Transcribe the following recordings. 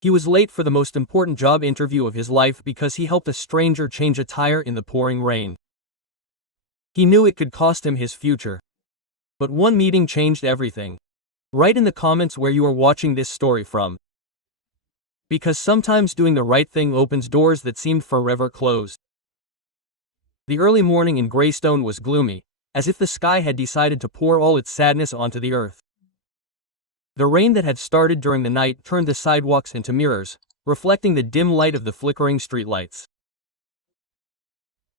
He was late for the most important job interview of his life because he helped a stranger change a tire in the pouring rain. He knew it could cost him his future. But one meeting changed everything. Write in the comments where you are watching this story from. Because sometimes doing the right thing opens doors that seemed forever closed. The early morning in Greystone was gloomy, as if the sky had decided to pour all its sadness onto the earth. The rain that had started during the night turned the sidewalks into mirrors, reflecting the dim light of the flickering streetlights.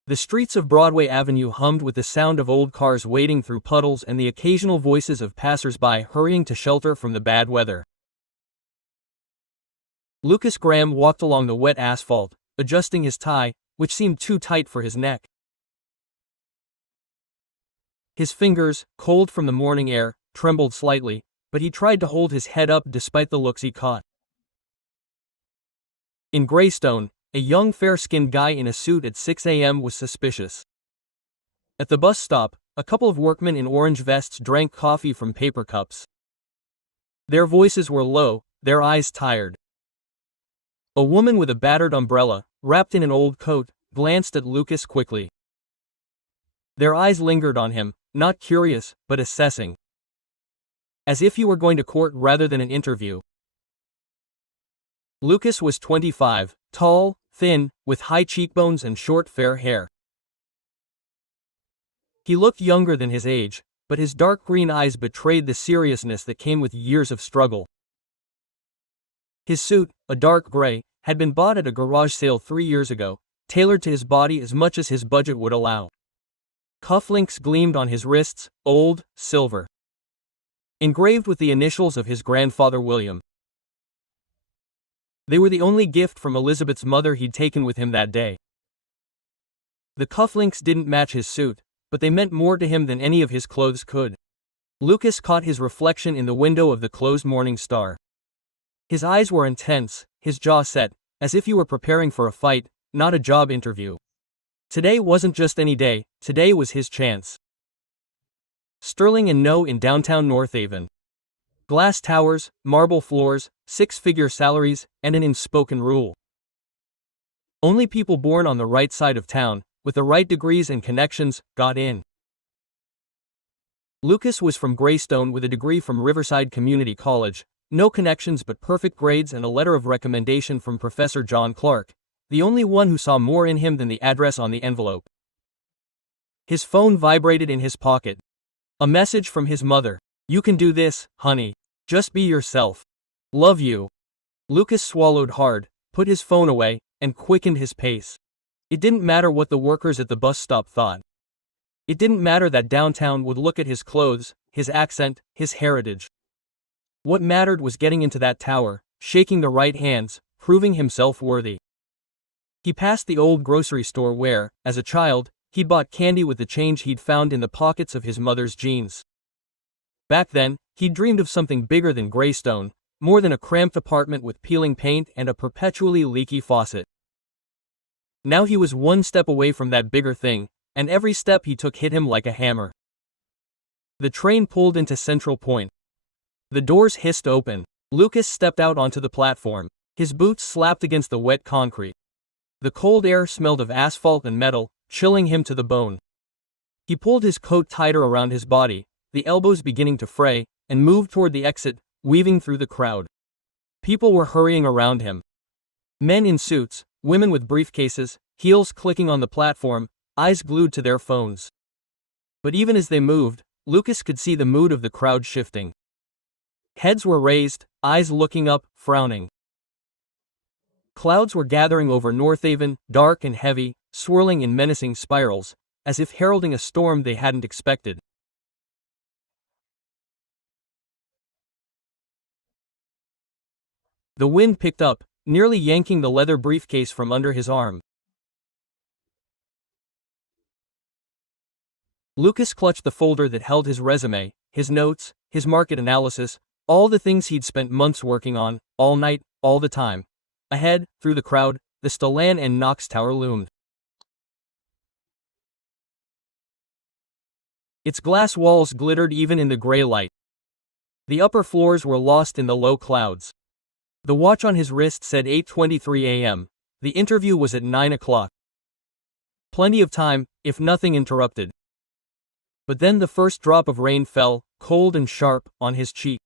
The streets of Broadway Avenue hummed with the sound of old cars wading through puddles and the occasional voices of passers-by hurrying to shelter from the bad weather. Lucas Graham walked along the wet asphalt, adjusting his tie, which seemed too tight for his neck. His fingers, cold from the morning air, trembled slightly, but he tried to hold his head up despite the looks he caught. In Greystone, a young fair-skinned guy in a suit at 6 a.m. was suspicious. At the bus stop, a couple of workmen in orange vests drank coffee from paper cups. Their voices were low, their eyes tired. A woman with a battered umbrella, wrapped in an old coat, glanced at Lucas quickly. Their eyes lingered on him, not curious, but assessing. As if you were going to court rather than an interview. Lucas was 25, tall, thin, with high cheekbones and short fair hair. He looked younger than his age, but his dark green eyes betrayed the seriousness that came with years of struggle. His suit, a dark gray, had been bought at a garage sale 3 years ago, tailored to his body as much as his budget would allow. Cufflinks gleamed on his wrists, old, silver. Engraved with the initials of his grandfather William. They were the only gift from Elizabeth's mother he'd taken with him that day. The cufflinks didn't match his suit, but they meant more to him than any of his clothes could. Lucas caught his reflection in the window of the closed Morning Star. His eyes were intense, his jaw set, as if he were preparing for a fight, not a job interview. Today wasn't just any day, today was his chance. Sterling and No in downtown North Haven. Glass towers, marble floors, 6-figure salaries, and an unspoken rule. Only people born on the right side of town, with the right degrees and connections, got in. Lucas was from Greystone with a degree from Riverside Community College, no connections but perfect grades and a letter of recommendation from Professor John Clark, the only one who saw more in him than the address on the envelope. His phone vibrated in his pocket. A message from his mother. "You can do this, honey. Just be yourself. Love you." Lucas swallowed hard, put his phone away, and quickened his pace. It didn't matter what the workers at the bus stop thought. It didn't matter that downtown would look at his clothes, his accent, his heritage. What mattered was getting into that tower, shaking the right hands, proving himself worthy. He passed the old grocery store where, as a child, he'd bought candy with the change he'd found in the pockets of his mother's jeans. Back then, he'd dreamed of something bigger than Greystone, more than a cramped apartment with peeling paint and a perpetually leaky faucet. Now he was one step away from that bigger thing, and every step he took hit him like a hammer. The train pulled into Central Point. The doors hissed open. Lucas stepped out onto the platform. His boots slapped against the wet concrete. The cold air smelled of asphalt and metal, chilling him to the bone. He pulled his coat tighter around his body, the elbows beginning to fray, and moved toward the exit, weaving through the crowd. People were hurrying around him. Men in suits, women with briefcases, heels clicking on the platform, eyes glued to their phones. But even as they moved, Lucas could see the mood of the crowd shifting. Heads were raised, eyes looking up, frowning. Clouds were gathering over North Haven, dark and heavy, swirling in menacing spirals, as if heralding a storm they hadn't expected. The wind picked up, nearly yanking the leather briefcase from under his arm. Lucas clutched the folder that held his resume, his notes, his market analysis, all the things he'd spent months working on, all night, all the time. Ahead, through the crowd, the Stallan and Knox Tower loomed. Its glass walls glittered even in the gray light. The upper floors were lost in the low clouds. The watch on his wrist said 8:23 a.m. The interview was at 9 o'clock. Plenty of time, if nothing interrupted. But then the first drop of rain fell, cold and sharp, on his cheek.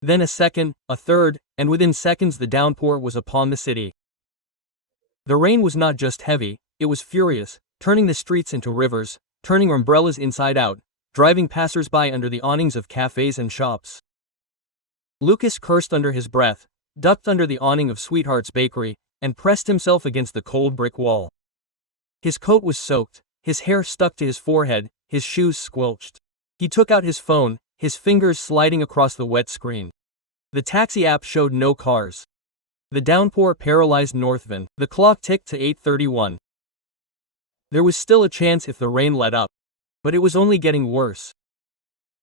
Then a second, a third, and within seconds the downpour was upon the city. The rain was not just heavy, it was furious, turning the streets into rivers, turning umbrellas inside out, driving passers-by under the awnings of cafes and shops. Lucas cursed under his breath, ducked under the awning of Sweetheart's Bakery, and pressed himself against the cold brick wall. His coat was soaked, his hair stuck to his forehead, his shoes squelched. He took out his phone, his fingers sliding across the wet screen. The taxi app showed no cars. The downpour paralyzed Northvan. The clock ticked to 8:31. There was still a chance if the rain let up. But it was only getting worse.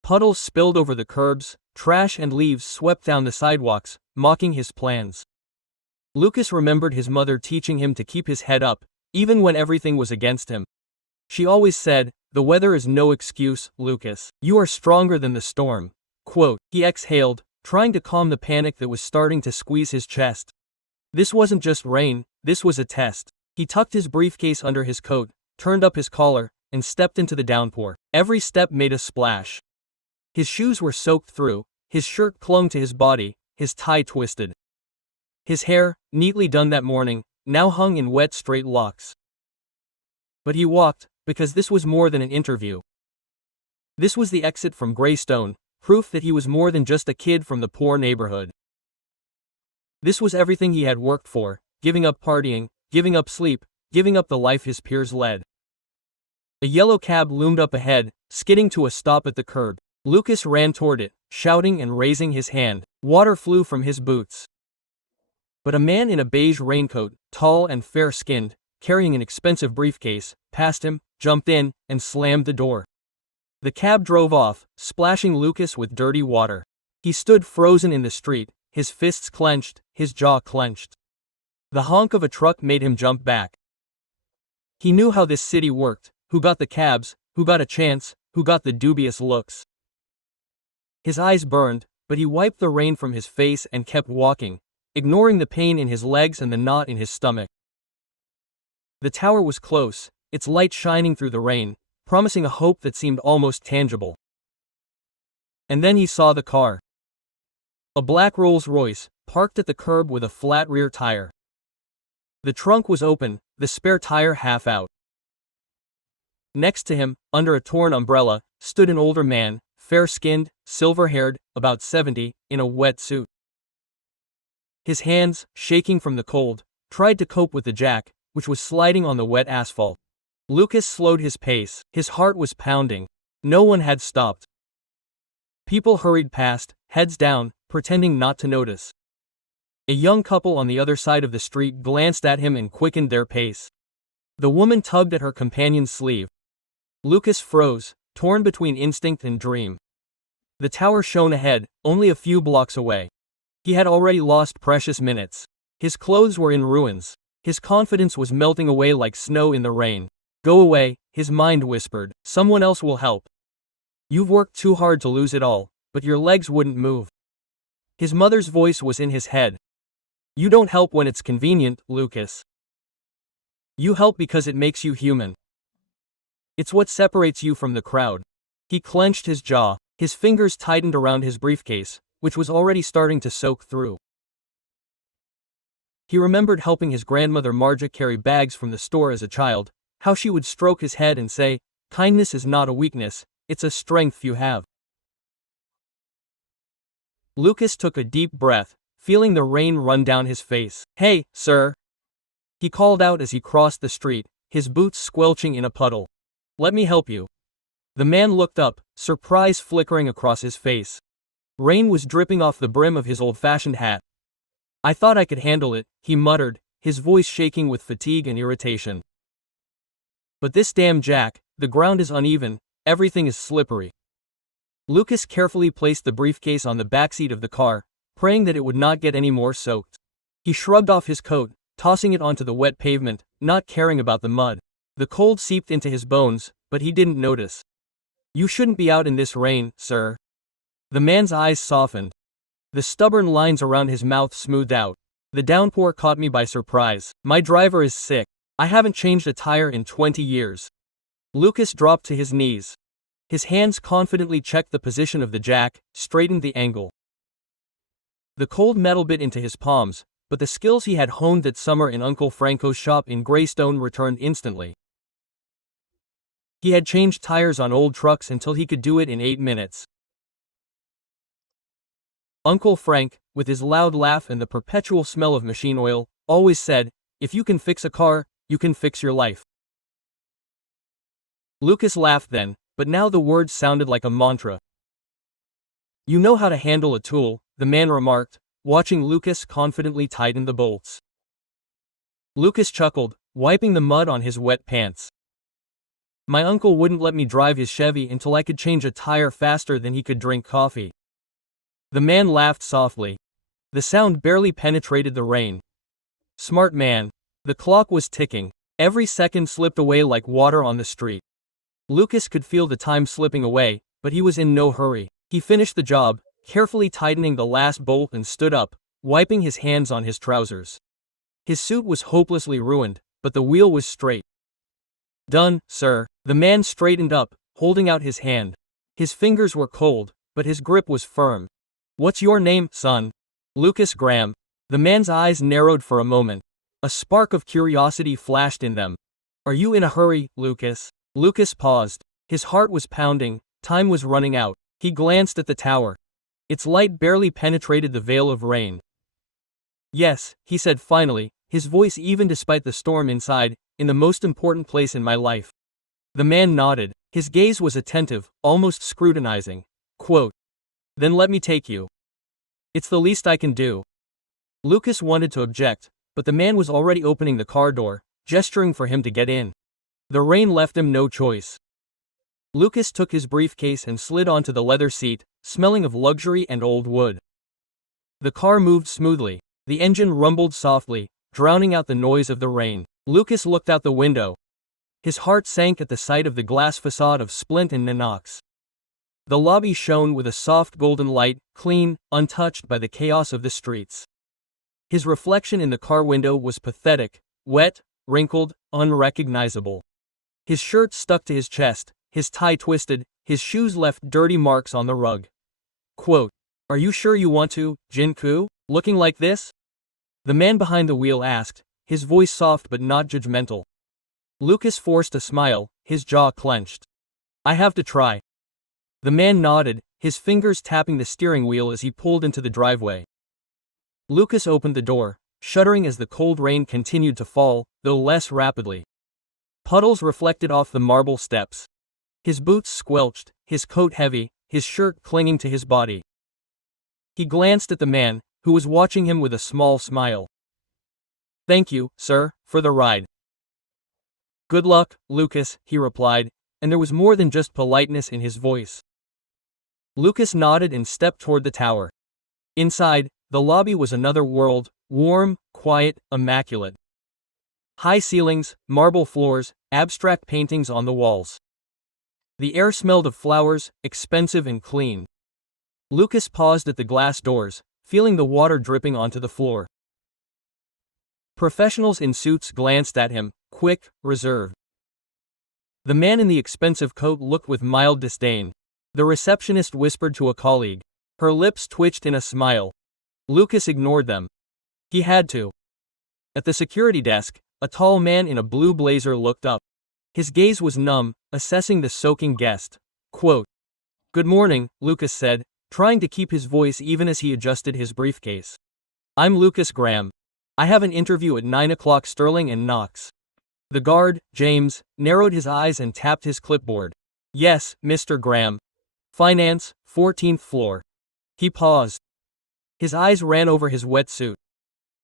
Puddles spilled over the curbs, trash and leaves swept down the sidewalks, mocking his plans. Lucas remembered his mother teaching him to keep his head up, even when everything was against him. She always said, "The weather is no excuse, Lucas. You are stronger than the storm." Quote. He exhaled, trying to calm the panic that was starting to squeeze his chest. This wasn't just rain, this was a test. He tucked his briefcase under his coat, turned up his collar, and stepped into the downpour. Every step made a splash. His shoes were soaked through, his shirt clung to his body, his tie twisted. His hair, neatly done that morning, now hung in wet straight locks. But he walked, because this was more than an interview. This was the exit from Greystone, proof that he was more than just a kid from the poor neighborhood. This was everything he had worked for, giving up partying, giving up sleep, giving up the life his peers led. A yellow cab loomed up ahead, skidding to a stop at the curb. Lucas ran toward it, shouting and raising his hand. Water flew from his boots. But a man in a beige raincoat, tall and fair-skinned, carrying an expensive briefcase, passed him, jumped in, and slammed the door. The cab drove off, splashing Lucas with dirty water. He stood frozen in the street, his fists clenched, his jaw clenched. The honk of a truck made him jump back. He knew how this city worked, who got the cabs, who got a chance, who got the dubious looks. His eyes burned, but he wiped the rain from his face and kept walking, ignoring the pain in his legs and the knot in his stomach. The tower was close, its light shining through the rain, promising a hope that seemed almost tangible. And then he saw the car. A black Rolls-Royce, parked at the curb with a flat rear tire. The trunk was open, the spare tire half out. Next to him, under a torn umbrella, stood an older man, fair-skinned, silver-haired, about 70, in a wet suit. His hands, shaking from the cold, tried to cope with the jack, which was sliding on the wet asphalt. Lucas slowed his pace. His heart was pounding. No one had stopped. People hurried past, heads down, pretending not to notice. A young couple on the other side of the street glanced at him and quickened their pace. The woman tugged at her companion's sleeve. Lucas froze, torn between instinct and dream. The tower shone ahead, only a few blocks away. He had already lost precious minutes. His clothes were in ruins. His confidence was melting away like snow in the rain. Go away, his mind whispered. Someone else will help. You've worked too hard to lose it all, but your legs wouldn't move. His mother's voice was in his head. You don't help when it's convenient, Lucas. You help because it makes you human. It's what separates you from the crowd. He clenched his jaw. His fingers tightened around his briefcase, which was already starting to soak through. He remembered helping his grandmother Marja carry bags from the store as a child, how she would stroke his head and say, "Kindness is not a weakness, it's a strength you have." Lucas took a deep breath, feeling the rain run down his face. "Hey, sir!" he called out as he crossed the street, his boots squelching in a puddle. "Let me help you." The man looked up, surprise flickering across his face. Rain was dripping off the brim of his old-fashioned hat. "I thought I could handle it," he muttered, his voice shaking with fatigue and irritation. "But this damn jack, the ground is uneven, everything is slippery." Lucas carefully placed the briefcase on the backseat of the car, praying that it would not get any more soaked. He shrugged off his coat, tossing it onto the wet pavement, not caring about the mud. The cold seeped into his bones, but he didn't notice. "You shouldn't be out in this rain, sir." The man's eyes softened. The stubborn lines around his mouth smoothed out. The downpour caught me by surprise. My driver is sick. I haven't changed a tire in 20 years. Lucas dropped to his knees. His hands confidently checked the position of the jack, straightened the angle. The cold metal bit into his palms, but the skills he had honed that summer in Uncle Franco's shop in Greystone returned instantly. He had changed tires on old trucks until he could do it in 8 minutes. Uncle Frank, with his loud laugh and the perpetual smell of machine oil, always said, "If you can fix a car, you can fix your life." Lucas laughed then, but now the words sounded like a mantra. "You know how to handle a tool," the man remarked, watching Lucas confidently tighten the bolts. Lucas chuckled, wiping the mud on his wet pants. "My uncle wouldn't let me drive his Chevy until I could change a tire faster than he could drink coffee." The man laughed softly. The sound barely penetrated the rain. Smart man. The clock was ticking. Every second slipped away like water on the street. Lucas could feel the time slipping away, but he was in no hurry. He finished the job, carefully tightening the last bolt and stood up, wiping his hands on his trousers. His suit was hopelessly ruined, but the wheel was straight. "Done, sir." The man straightened up, holding out his hand. His fingers were cold, but his grip was firm. "What's your name, son?" "Lucas Graham." The man's eyes narrowed for a moment. A spark of curiosity flashed in them. "Are you in a hurry, Lucas?" Lucas paused. His heart was pounding, time was running out. He glanced at the tower. Its light barely penetrated the veil of rain. "Yes," he said finally, his voice even despite the storm inside, "in the most important place in my life." The man nodded. His gaze was attentive, almost scrutinizing. Quote, "Then let me take you. It's the least I can do." Lucas wanted to object, but the man was already opening the car door, gesturing for him to get in. The rain left him no choice. Lucas took his briefcase and slid onto the leather seat, smelling of luxury and old wood. The car moved smoothly. The engine rumbled softly, drowning out the noise of the rain. Lucas looked out the window. His heart sank at the sight of the glass facade of Splint and Nanox. The lobby shone with a soft golden light, clean, untouched by the chaos of the streets. His reflection in the car window was pathetic, wet, wrinkled, unrecognizable. His shirt stuck to his chest, his tie twisted, his shoes left dirty marks on the rug. Quote, "Are you sure you want to, Jinku? Looking like this?" The man behind the wheel asked, his voice soft but not judgmental. Lucas forced a smile, his jaw clenched. "I have to try." The man nodded, his fingers tapping the steering wheel as he pulled into the driveway. Lucas opened the door, shuddering as the cold rain continued to fall, though less rapidly. Puddles reflected off the marble steps. His boots squelched, his coat heavy, his shirt clinging to his body. He glanced at the man, who was watching him with a small smile. "Thank you, sir, for the ride." "Good luck, Lucas," he replied, and there was more than just politeness in his voice. Lucas nodded and stepped toward the tower. Inside, the lobby was another world, warm, quiet, immaculate. High ceilings, marble floors, abstract paintings on the walls. The air smelled of flowers, expensive and clean. Lucas paused at the glass doors, feeling the water dripping onto the floor. Professionals in suits glanced at him, quick, reserved. The man in the expensive coat looked with mild disdain. The receptionist whispered to a colleague. Her lips twitched in a smile. Lucas ignored them. He had to. At the security desk, a tall man in a blue blazer looked up. His gaze was numb, assessing the soaking guest. Quote, "Good morning," Lucas said, trying to keep his voice even as he adjusted his briefcase. "I'm Lucas Graham. I have an interview at 9 o'clock Sterling and Knox." The guard, James, narrowed his eyes and tapped his clipboard. "Yes, Mr. Graham. Finance, 14th floor." He paused. His eyes ran over his wetsuit.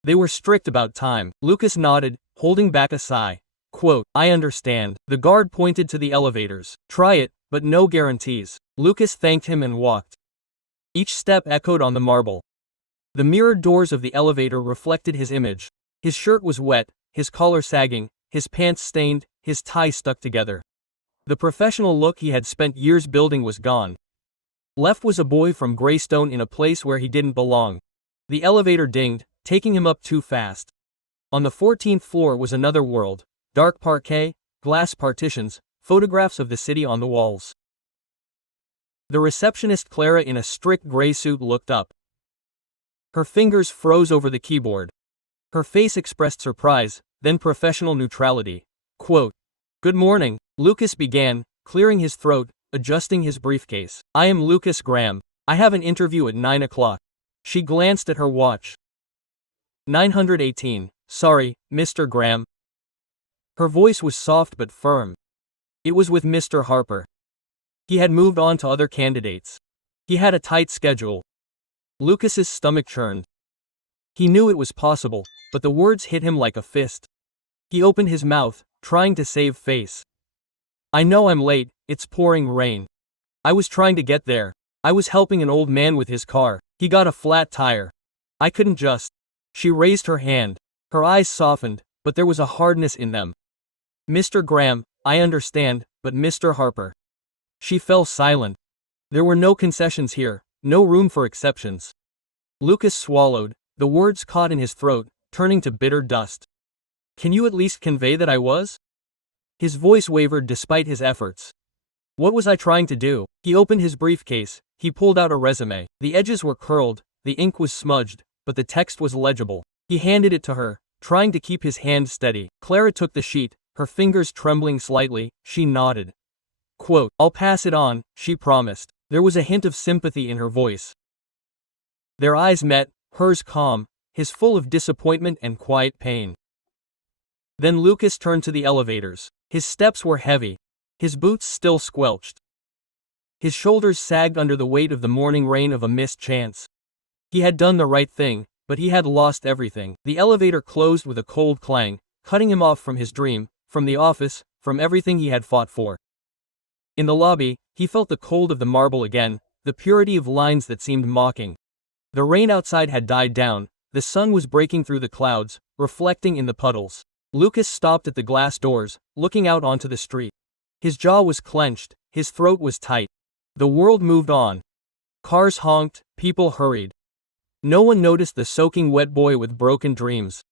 They were strict about time. Lucas nodded, holding back a sigh. Quote, "I understand." The guard pointed to the elevators. "Try it, but no guarantees." Lucas thanked him and walked. Each step echoed on the marble. The mirrored doors of the elevator reflected his image. His shirt was wet, his collar sagging, his pants stained, his tie stuck together. The professional look he had spent years building was gone. Left was a boy from Greystone in a place where he didn't belong. The elevator dinged, taking him up too fast. On the 14th floor was another world. Dark parquet, glass partitions, photographs of the city on the walls. The receptionist Clara in a strict gray suit looked up. Her fingers froze over the keyboard. Her face expressed surprise, then professional neutrality. Quote, "Good morning," Lucas began, clearing his throat, adjusting his briefcase. "I am Lucas Graham. I have an interview at 9 o'clock. She glanced at her watch. 918. Sorry, Mr. Graham. Her voice was soft but firm. It was with Mr. Harper. He had moved on to other candidates. He had a tight schedule. Lucas's stomach churned. He knew it was possible, but the words hit him like a fist. He opened his mouth, trying to save face. "I know I'm late, it's pouring rain. I was trying to get there. I was helping an old man with his car. He got a flat tire. I couldn't just." She raised her hand. Her eyes softened, but there was a hardness in them. "Mr. Graham, I understand, but Mr. Harper." She fell silent. There were no concessions here, no room for exceptions. Lucas swallowed, the words caught in his throat, turning to bitter dust. "Can you at least convey that I was?" His voice wavered despite his efforts. "What was I trying to do?" He opened his briefcase, he pulled out a resume. The edges were curled, the ink was smudged, but the text was legible. He handed it to her, trying to keep his hand steady. Clara took the sheet, her fingers trembling slightly. She nodded. Quote, "I'll pass it on," she promised. There was a hint of sympathy in her voice. Their eyes met, hers calm, his full of disappointment and quiet pain. Then Lucas turned to the elevators. His steps were heavy. His boots still squelched. His shoulders sagged under the weight of the morning rain of a missed chance. He had done the right thing, but he had lost everything. The elevator closed with a cold clang, cutting him off from his dream, from the office, from everything he had fought for. In the lobby, he felt the cold of the marble again, the purity of lines that seemed mocking. The rain outside had died down, the sun was breaking through the clouds, reflecting in the puddles. Lucas stopped at the glass doors, looking out onto the street. His jaw was clenched, his throat was tight. The world moved on. Cars honked, people hurried. No one noticed the soaking wet boy with broken dreams.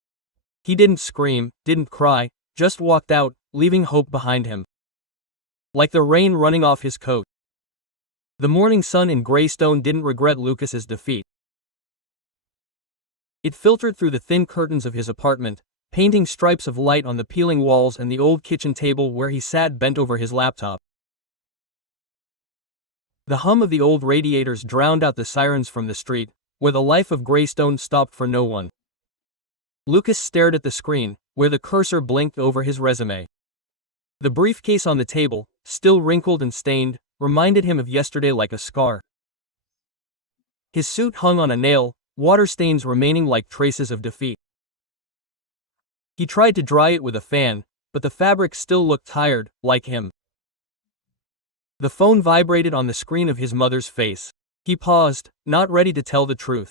He didn't scream, didn't cry, just walked out, leaving hope behind him. Like the rain running off his coat. The morning sun in Greystone didn't regret Lucas's defeat. It filtered through the thin curtains of his apartment, painting stripes of light on the peeling walls and the old kitchen table where he sat bent over his laptop. The hum of the old radiators drowned out the sirens from the street, where the life of Greystone stopped for no one. Lucas stared at the screen, where the cursor blinked over his resume. The briefcase on the table, still wrinkled and stained, reminded him of yesterday like a scar. His suit hung on a nail, water stains remaining like traces of defeat. He tried to dry it with a fan, but the fabric still looked tired, like him. The phone vibrated on the screen of his mother's face. He paused, not ready to tell the truth.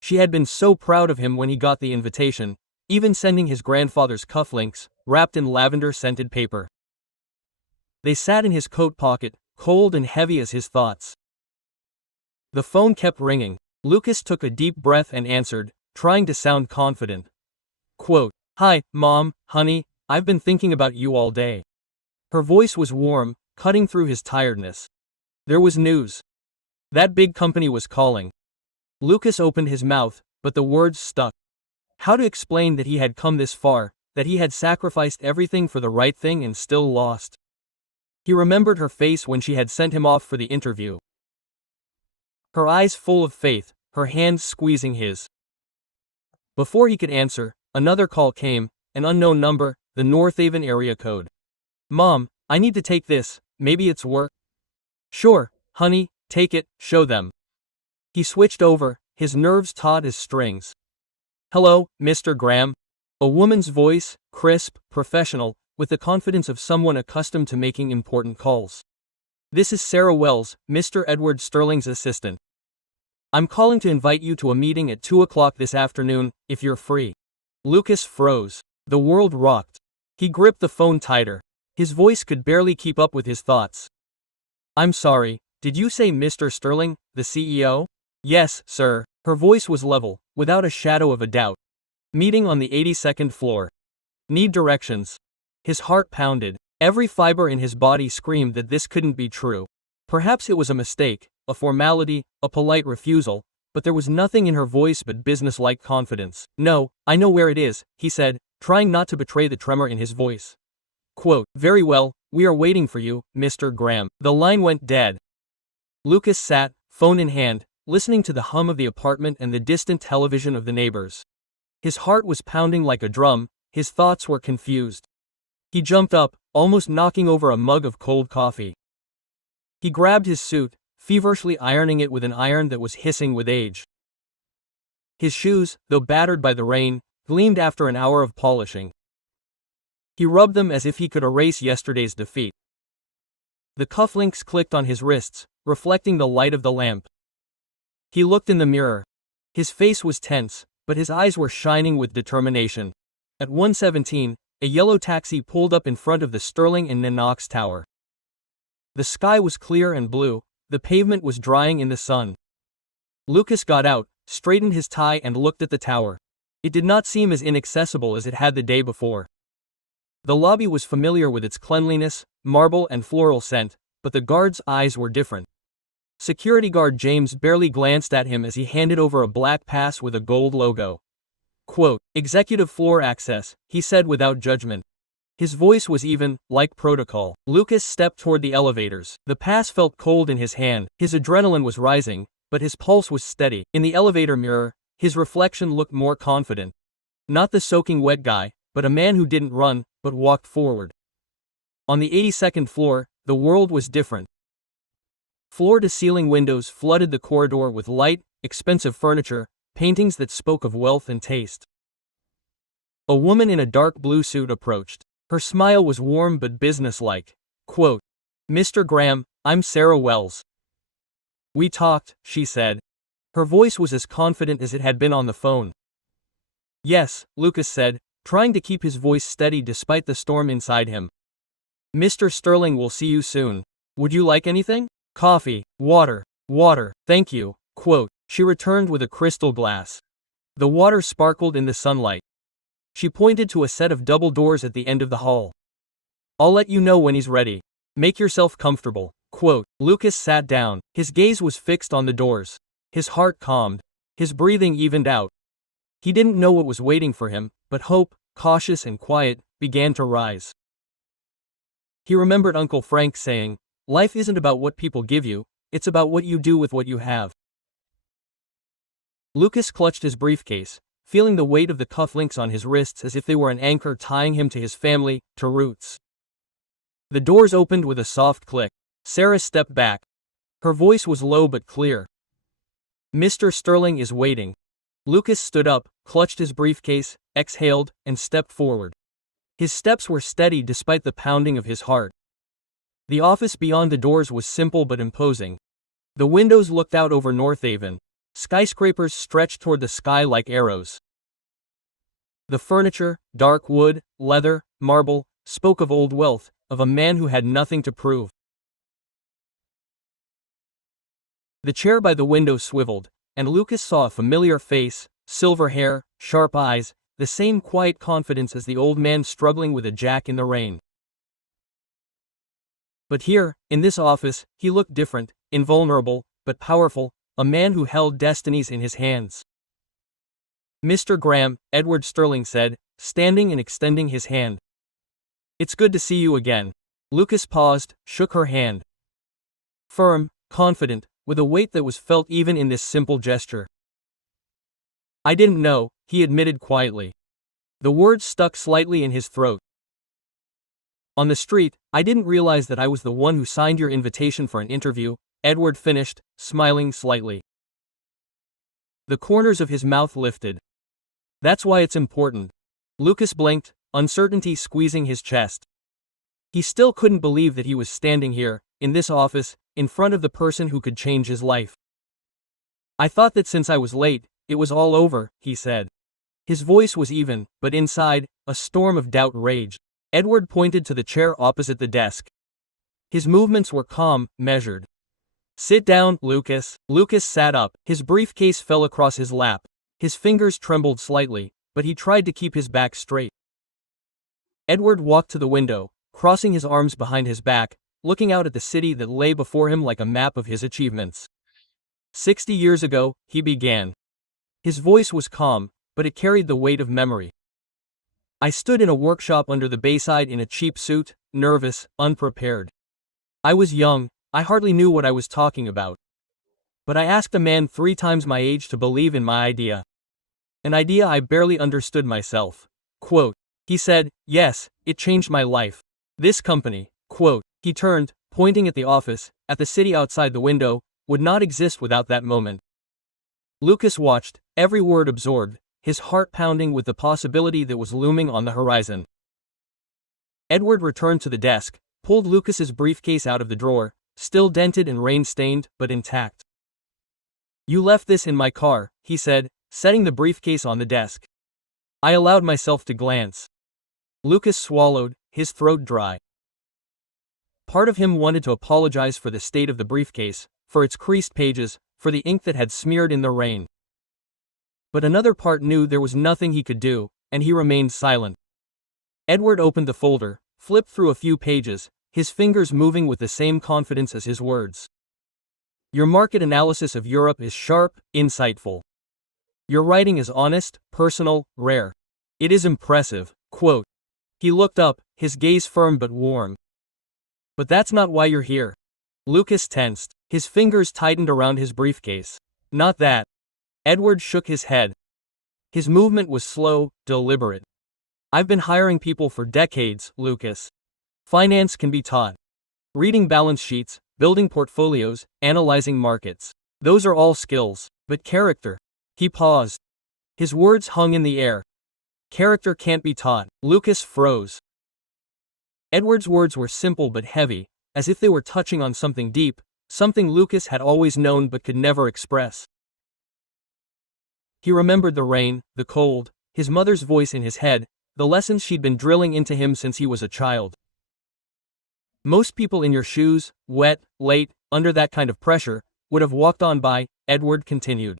She had been so proud of him when he got the invitation, even sending his grandfather's cufflinks, wrapped in lavender-scented paper. They sat in his coat pocket, cold and heavy as his thoughts. The phone kept ringing. Lucas took a deep breath and answered, trying to sound confident. Quote, "Hi, Mom, honey, I've been thinking about you all day." Her voice was warm, cutting through his tiredness. There was news. That big company was calling. Lucas opened his mouth, but the words stuck. How to explain that he had come this far, that he had sacrificed everything for the right thing and still lost? He remembered her face when she had sent him off for the interview. Her eyes full of faith, her hands squeezing his. Before he could answer, another call came, an unknown number, the North Haven area code. "Mom, I need to take this, maybe it's work?" "Sure, honey, take it, show them." He switched over, his nerves taut as strings. "Hello, Mr. Graham." A woman's voice, crisp, professional, with the confidence of someone accustomed to making important calls. "This is Sarah Wells, Mr. Edward Sterling's assistant. I'm calling to invite you to a meeting at 2 o'clock this afternoon, if you're free." Lucas froze. The world rocked. He gripped the phone tighter. His voice could barely keep up with his thoughts. "I'm sorry, Did you say Mr. Sterling, the CEO? Yes, sir. Her voice was level, without a shadow of a doubt. Meeting on the 82nd floor. Need directions. His heart pounded. Every fiber in his body screamed that this couldn't be true. Perhaps it was a mistake, a formality, a polite refusal, but there was nothing in her voice but business-like confidence. No, I know where it is, he said, trying not to betray the tremor in his voice. Quote, very well, we are waiting for you, Mr. Graham. The line went dead. Lucas sat, phone in hand, listening to the hum of the apartment and the distant television of the neighbors. His heart was pounding like a drum, his thoughts were confused. He jumped up, almost knocking over a mug of cold coffee. He grabbed his suit, feverishly ironing it with an iron that was hissing with age. His shoes, though battered by the rain, gleamed after an hour of polishing. He rubbed them as if he could erase yesterday's defeat. The cufflinks clicked on his wrists, reflecting the light of the lamp. He looked in the mirror. His face was tense, but his eyes were shining with determination. At 1:17, a yellow taxi pulled up in front of the Sterling and Knox Tower. The sky was clear and blue, the pavement was drying in the sun. Lucas got out, straightened his tie and looked at the tower. It did not seem as inaccessible as it had the day before. The lobby was familiar with its cleanliness, marble and floral scent, but the guard's eyes were different. Security guard James barely glanced at him as he handed over a black pass with a gold logo. Quote, executive floor access, he said without judgment. His voice was even, like protocol. Lucas stepped toward the elevators. The pass felt cold in his hand, his adrenaline was rising, but his pulse was steady. In the elevator mirror, his reflection looked more confident. Not the soaking wet guy, but a man who didn't run, but walked forward. On the 82nd floor, the world was different. Floor-to-ceiling windows flooded the corridor with light, expensive furniture, paintings that spoke of wealth and taste. A woman in a dark blue suit approached. Her smile was warm but businesslike. Quote, Mr. Graham, I'm Sarah Wells. We talked, she said. Her voice was as confident as it had been on the phone. Yes, Lucas said, trying to keep his voice steady despite the storm inside him. Mr. Sterling will see you soon. Would you like anything? Coffee, water, thank you. Quote, she returned with a crystal glass. The water sparkled in the sunlight. She pointed to a set of double doors at the end of the hall. I'll let you know when he's ready. Make yourself comfortable. Quote, Lucas sat down. His gaze was fixed on the doors. His heart calmed. His breathing evened out. He didn't know what was waiting for him, but hope, cautious and quiet, began to rise. He remembered Uncle Frank saying, life isn't about what people give you, it's about what you do with what you have. Lucas clutched his briefcase, feeling the weight of the cufflinks on his wrists as if they were an anchor tying him to his family, to roots. The doors opened with a soft click. Sarah stepped back. Her voice was low but clear. Mr. Sterling is waiting. Lucas stood up, clutched his briefcase, exhaled, and stepped forward. His steps were steady despite the pounding of his heart. The office beyond the doors was simple but imposing. The windows looked out over North Avon. Skyscrapers stretched toward the sky like arrows. The furniture, dark wood, leather, marble, spoke of old wealth, of a man who had nothing to prove. The chair by the window swiveled, and Lucas saw a familiar face, silver hair, sharp eyes, the same quiet confidence as the old man struggling with a jack in the rain. But here, in this office, he looked different, invulnerable, but powerful, a man who held destinies in his hands. Mr. Graham, Edward Sterling said, standing and extending his hand. It's good to see you again. Lucas paused, shook her hand. Firm, confident, with a weight that was felt even in this simple gesture. I didn't know, he admitted quietly. The words stuck slightly in his throat. On the street, I didn't realize that I was the one who signed your invitation for an interview, Edward finished, smiling slightly. The corners of his mouth lifted. That's why it's important. Lucas blinked, uncertainty squeezing his chest. He still couldn't believe that he was standing here, in this office, in front of the person who could change his life. I thought that since I was late, it was all over, he said. His voice was even, but inside, a storm of doubt raged. Edward pointed to the chair opposite the desk. His movements were calm, measured. Sit down, Lucas. Lucas sat up. His briefcase fell across his lap. His fingers trembled slightly, but he tried to keep his back straight. Edward walked to the window, crossing his arms behind his back, looking out at the city that lay before him like a map of his achievements. 60 years ago, he began. His voice was calm, but it carried the weight of memory. I stood in a workshop under the Bayside in a cheap suit, nervous, unprepared. I was young, I hardly knew what I was talking about. But I asked a man 3 times my age to believe in my idea. An idea I barely understood myself. Quote, he said, yes, it changed my life. This company, quote, he turned, pointing at the office, at the city outside the window, would not exist without that moment. Lucas watched, every word absorbed, his heart pounding with the possibility that was looming on the horizon. Edward returned to the desk, pulled Lucas's briefcase out of the drawer, still dented and rain-stained, but intact. You left this in my car, he said, setting the briefcase on the desk. I allowed myself to glance. Lucas swallowed, his throat dry. Part of him wanted to apologize for the state of the briefcase, for its creased pages, for the ink that had smeared in the rain. But another part knew there was nothing he could do, and he remained silent. Edward opened the folder, flipped through a few pages, his fingers moving with the same confidence as his words. Your market analysis of Europe is sharp, insightful. Your writing is honest, personal, rare. It is impressive. Quote. He looked up, his gaze firm but warm. But that's not why you're here. Lucas tensed, his fingers tightened around his briefcase. Not that. Edward shook his head. His movement was slow, deliberate. I've been hiring people for decades, Lucas. Finance can be taught. Reading balance sheets, building portfolios, analyzing markets. Those are all skills. But character. He paused. His words hung in the air. Character can't be taught. Lucas froze. Edward's words were simple but heavy, as if they were touching on something deep, something Lucas had always known but could never express. He remembered the rain, the cold, his mother's voice in his head, the lessons she'd been drilling into him since he was a child. Most people in your shoes, wet, late, under that kind of pressure, would have walked on by, Edward continued.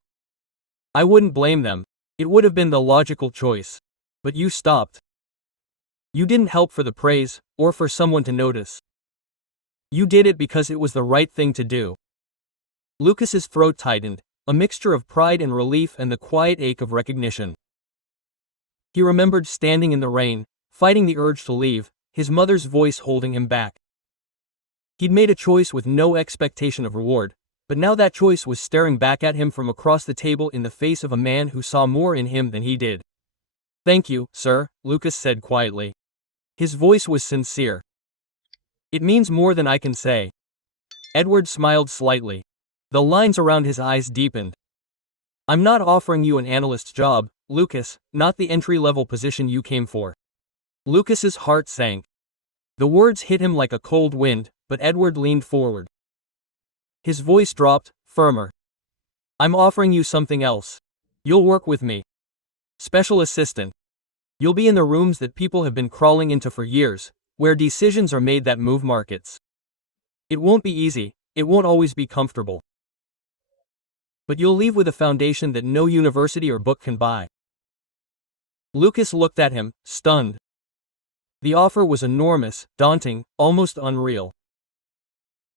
I wouldn't blame them. It would have been the logical choice. But you stopped. You didn't help for the praise, or for someone to notice. You did it because it was the right thing to do. Lucas's throat tightened, a mixture of pride and relief and the quiet ache of recognition. He remembered standing in the rain, fighting the urge to leave, his mother's voice holding him back. He'd made a choice with no expectation of reward, but now that choice was staring back at him from across the table in the face of a man who saw more in him than he did. Thank you, sir, Lucas said quietly. His voice was sincere. It means more than I can say. Edward smiled slightly. The lines around his eyes deepened. I'm not offering you an analyst's job, Lucas, not the entry-level position you came for. Lucas's heart sank. The words hit him like a cold wind, but Edward leaned forward. His voice dropped, firmer. I'm offering you something else. You'll work with me. Special assistant. You'll be in the rooms that people have been crawling into for years, where decisions are made that move markets. It won't be easy, it won't always be comfortable. But you'll leave with a foundation that no university or book can buy. Lucas looked at him, stunned. The offer was enormous, daunting, almost unreal.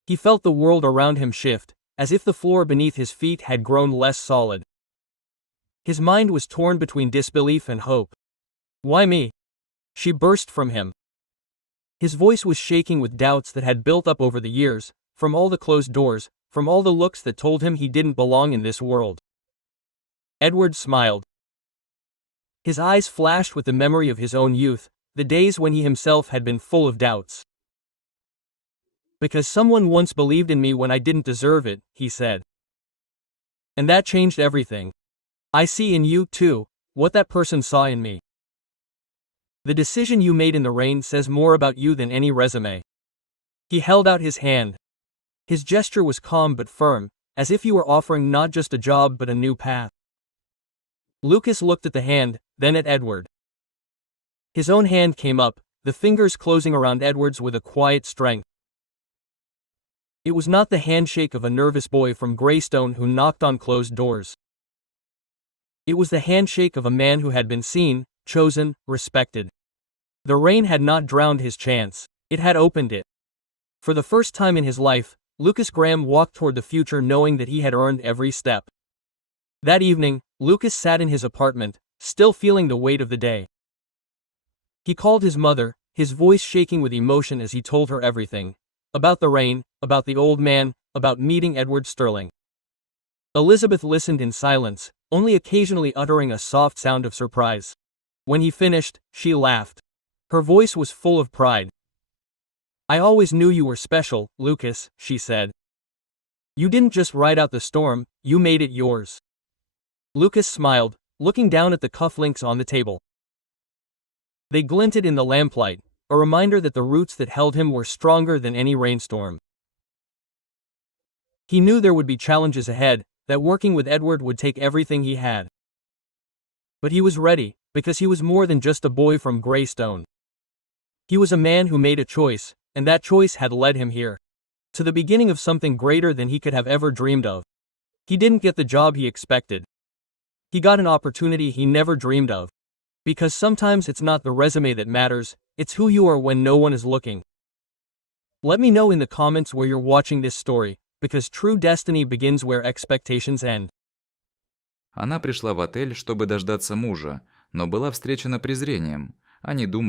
He felt the world around him shift, as if the floor beneath his feet had grown less solid. His mind was torn between disbelief and hope. Why me? She burst from him. His voice was shaking with doubts that had built up over the years, from all the closed doors, from all the looks that told him he didn't belong in this world. Edward smiled. His eyes flashed with the memory of his own youth, the days when he himself had been full of doubts. Because someone once believed in me when I didn't deserve it, he said. And that changed everything. I see in you, too, what that person saw in me. The decision you made in the rain says more about you than any resume. He held out his hand. His gesture was calm but firm, as if he were offering not just a job but a new path. Lucas looked at the hand, then at Edward. His own hand came up, the fingers closing around Edward's with a quiet strength. It was not the handshake of a nervous boy from Greystone who knocked on closed doors. It was the handshake of a man who had been seen, chosen, respected. The rain had not drowned his chance, it had opened it. For the first time in his life, Lucas Graham walked toward the future knowing that he had earned every step. That evening, Lucas sat in his apartment, still feeling the weight of the day. He called his mother, his voice shaking with emotion as he told her everything. About the rain, about the old man, about meeting Edward Sterling. Elizabeth listened in silence, only occasionally uttering a soft sound of surprise. When he finished, she laughed. Her voice was full of pride. "I always knew you were special, Lucas," she said. "You didn't just ride out the storm, you made it yours." Lucas smiled, looking down at the cufflinks on the table. They glinted in the lamplight, a reminder that the roots that held him were stronger than any rainstorm. He knew there would be challenges ahead, that working with Edward would take everything he had. But he was ready, because he was more than just a boy from Greystone. He was a man who made a choice, and that choice had led him here. To the beginning of something greater than he could have ever dreamed of. He didn't get the job he expected. He got an opportunity he never dreamed of. Because sometimes it's not the resume that matters, it's who you are when no one is looking. Let me know in the comments where you're watching this story, because true destiny begins where expectations end. Она пришла в отель, чтобы дождаться мужа, но была встречена презрением. Они думали,